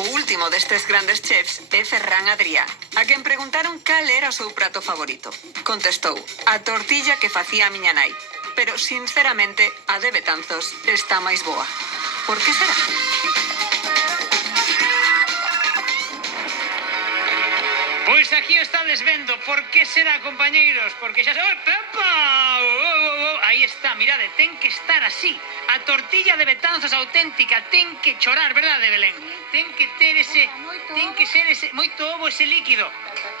O último destes grandes chefs é Ferran Adrià, a quen preguntaron cal era o seu prato favorito. Contestou, a tortilla que facía a miña nai. Pero, sinceramente, a de Betanzos está máis boa. Por que será? Pois aquí o estades vendo. Por que será, compañeiros? Porque xa... ¡Oh, pepa! Aí está, mirade, ten que estar así. A tortilla de Betanzos auténtica ten que chorar, verdade, Belén? Ten que ter ese... ten que ser ese... moito ovo, ese líquido.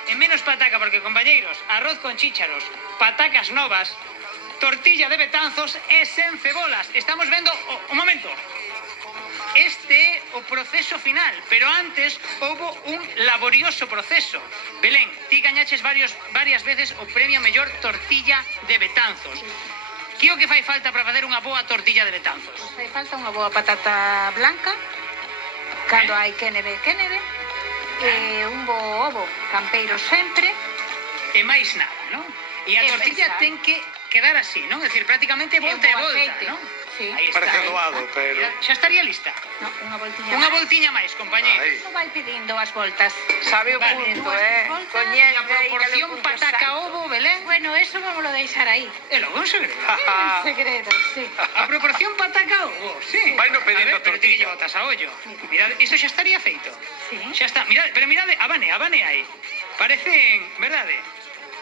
E menos pataca, porque, compañeiros, arroz con chícharos, patacas novas, tortilla de Betanzos e sen cebolas. Estamos vendo... Un momento. Este é o proceso final, pero antes houve un laborioso proceso. Belén, ti gañaches varias veces o premio a mellor tortilla de Betanzos. Que o que fai falta para facer unha boa tortilla de Betanzos? Pois fai falta unha boa patata blanca, cando hai que neve, e un bo ovo, campeiro sempre. E máis nada, non? E a tortilla ten que quedar así, non? É dicir, prácticamente volta e volta, non? Sí. Aí está. Parece doado, pero... Xa estaría lista. No, unha voltiña Unha máis. voltiña máis, compañeiro. Aí. Non vai pedindo as voltas. Sabe o Vale. punto, Dúas voltas. Coñece E a proporción pataca-ovo, Belén, Bueno, eso vamos a deixar aí. é logo un segredo. En secreto, sí. A proporción pataca-ovo, sí. Vai no pedindo A ver, pero ti que tortilla. lle botas a ollo. Mirad, isto xa estaría feito. Sí. Xa está, mirad, pero mirade, abane aí. Parecen, verdade?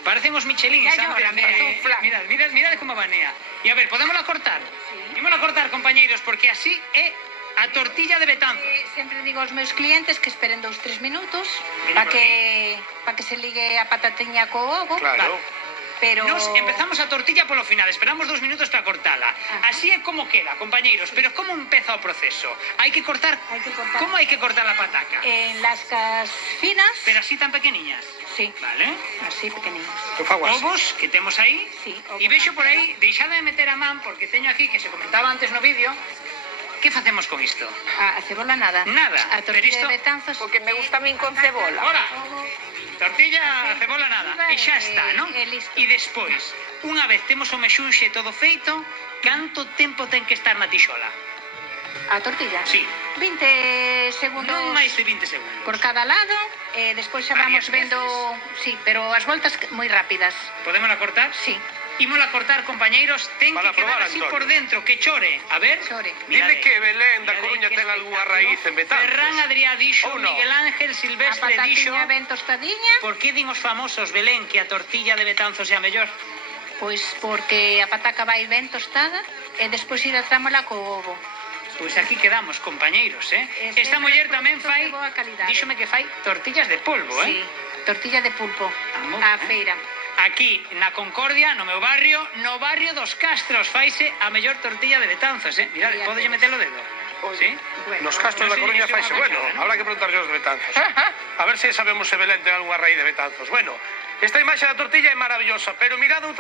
Parecen os Michelin, Ya sabe? llora, parece un flan. Mirad como abanea. E a ver, podémola cortar? Sí. Ímola cortar, compañeiros, porque así é a tortilla de Betanzos. Sempre digo aos meus clientes que esperen 2-3 minutos Veña para que se ligue a patatiña co ovo. Claro. Pero Nos empezamos a tortilla polo final, esperamos 2 minutos para cortala. Así é como queda, compañeiros, pero como empeza o proceso? Hai que cortar. Hai que cortar. Como hai que cortar a pataca? en lascas finas, Pero así tan pequeniñas. sí, Vale? así pequeninos. Eu fago así. Ovos que temos aí. Sí, ovo E vexo por campero. aí, deixade de meter a man, porque teño aquí, que se comentaba antes no vídeo, que facemos con isto? A cebola nada. Nada, A pero tortilla isto- de Betanzos. Porque me gusta a min con cebola. Ora, Ovo, tortilla, cebola, nada. E xa está, non? E listo. E despois, unha vez temos o mexunxe todo feito, canto tempo ten que estar na tixola? a tortilla. Sí. 20 segundos Non máis de 20 segundos. por cada lado, e despois xa Varias vamos vendo, sí, pero as voltas moi rápidas. Podémola cortar? Sí. Ímola cortar, compañeiros, ten Para que quedar probar, así Antonio. por dentro, que chore. A ver. Chore. Dime que Belén da Mirade Coruña que ten algunha espectáculo. raíz en Betanzos. Ferran Adrià dixo, Ou non? Miguel Ángel A Silvestre dixo. patatiña ben tostadiña, Por que din os famosos, Belén, que a tortilla de Betanzos é a mellor? pois porque a pataca vai ben tostada e despois hidratámola co ovo. Pois aquí quedamos, compañeiros, E Esta sempre muller produtos tamén de fai, boa calidade. díxome que fai tortillas de polvo, Sí, tortilla de pulpo, moi a ben. feira. Aquí, na Concordia, no meu barrio, no barrio dos Castros, faise a mellor tortilla de Betanzos, Mirade, Aí a podelle tedes. meter o dedo, sí? Bueno, Nos Castros da Non sei, Coruña isto é faise unha bueno. pachada, non? Habrá que preguntarlle aos de Betanzos. A ver se sabemos se Belén ten algunha raíz de Betanzos. Bueno, esta imaxe da tortilla é maravillosa, pero mirad outra